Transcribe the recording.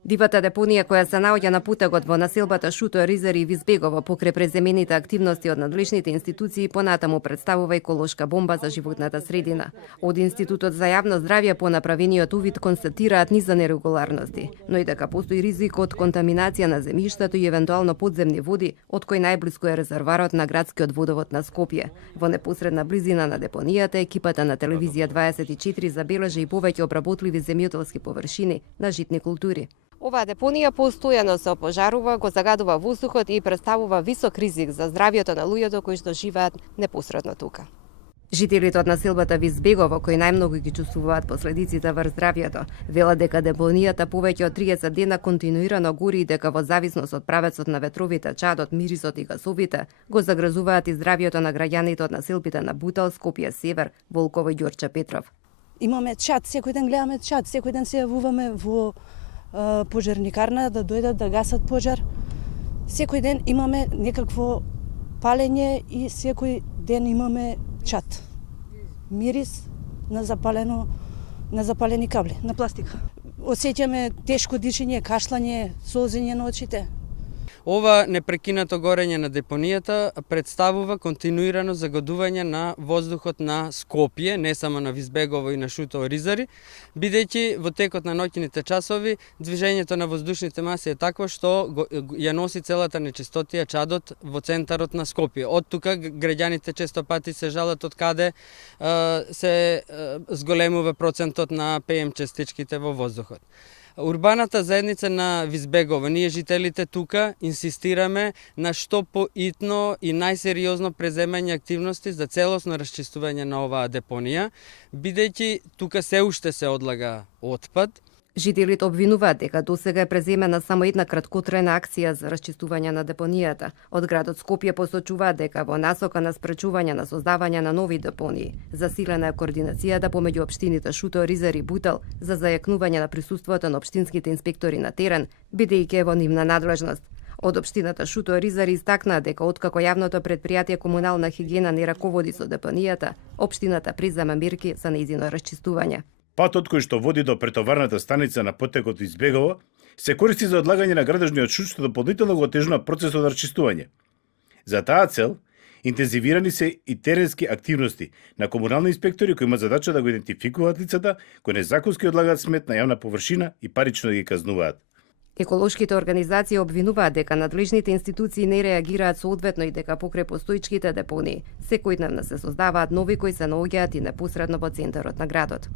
Дивата депонија која се наоѓа на путегот во населбата Шуто Ризари и Визбегово покрај преземените активности од надлежните институции понатаму представува еколошка бомба за животната средина. Од Институтот за јавно здравје по направениот увид констатираат низ нерегуларности, но и дека постои ризик од контаминација на земјиштето и евентуално подземни води, од кој најблиску е резерварот на градскиот водовод на Скопје. Во непосредна близина на депонијата екипата на телевизија 24 забележа и повеќе обработливи земјоделски површини на житни култури. Оваа депонија постојано се опожарува, го загадува воздухот и представува висок ризик за здравјето на луѓето кои што живеат непосредно тука. Жителите од населбата Визбегово, кои најмногу ги чувствуваат последиците врз здравјето, велат дека депонијата повеќе од 30 дена континуирано гори и дека во зависност од правецот на ветровите, чадот, мирисот и гасовите, го загрозуваат и здравјето на граѓаните од населбите на Бутал, Скопје Север, Волково и Ѓорче Петров. Имаме чад, секој ден гледаме чад, секој ден се јавуваме во пожарникарна да дојдат да гасат пожар. Секој ден имаме некакво палење и секој ден имаме чад. Мирис на запалени кабли, на пластика. Осеќаме тешко дишење, кашлање, солзење на очите. Ова непрекинато горење на депонијата представува континуирано загадување на воздухот на Скопје, не само на Визбегово и на Шуто Ризари, бидејќи во текот на ноќните часови движењето на воздушните маси е такво што ја носи целата нечистотија чадот во центарот на Скопје. Од тука граѓаните често пати се жалат од каде се зголемува процентот на ПМ частичките во воздухот. Урбаната заедница на Визбегово, ние жителите тука инсистираме на што поитно и најсериозно преземање активности за целосно расчистување на оваа депонија, бидејќи тука се уште се одлага отпад. Жителите обвинуваат дека досега е преземена само една краткотрајна акција за расчистување на депонијата. Од градот Скопје посочуваат дека во насока на спречување на создавање на нови депонии, засилена е координацијата помеѓу општините Шуто, Ризари и Бутал за зајакнување на присуството на општинските инспектори на терен, бидејќи е во нивна надлежност. Од општината Шуто Ризари истакнаа дека откако јавното предпријатие Комунална хигиена не раководи со депонијата, општината презема мерки за нејзино расчистување. Патот кој што води до претоварната станица на потекот Избегово се користи за одлагање на градежниот шут што дополнително го отежнува процесот на расчистување. За таа цел, интензивирани се и теренски активности на комунални инспектори кои имаат задача да го идентификуваат лицата кои незаконски одлагаат смет на јавна површина и парично да ги казнуваат. Еколошките организации обвинуваат дека надлежните институции не реагираат соодветно и дека покрај постоечките депонии секојдневно се создаваат нови кои се наоѓаат и непосредно во центарот на градот.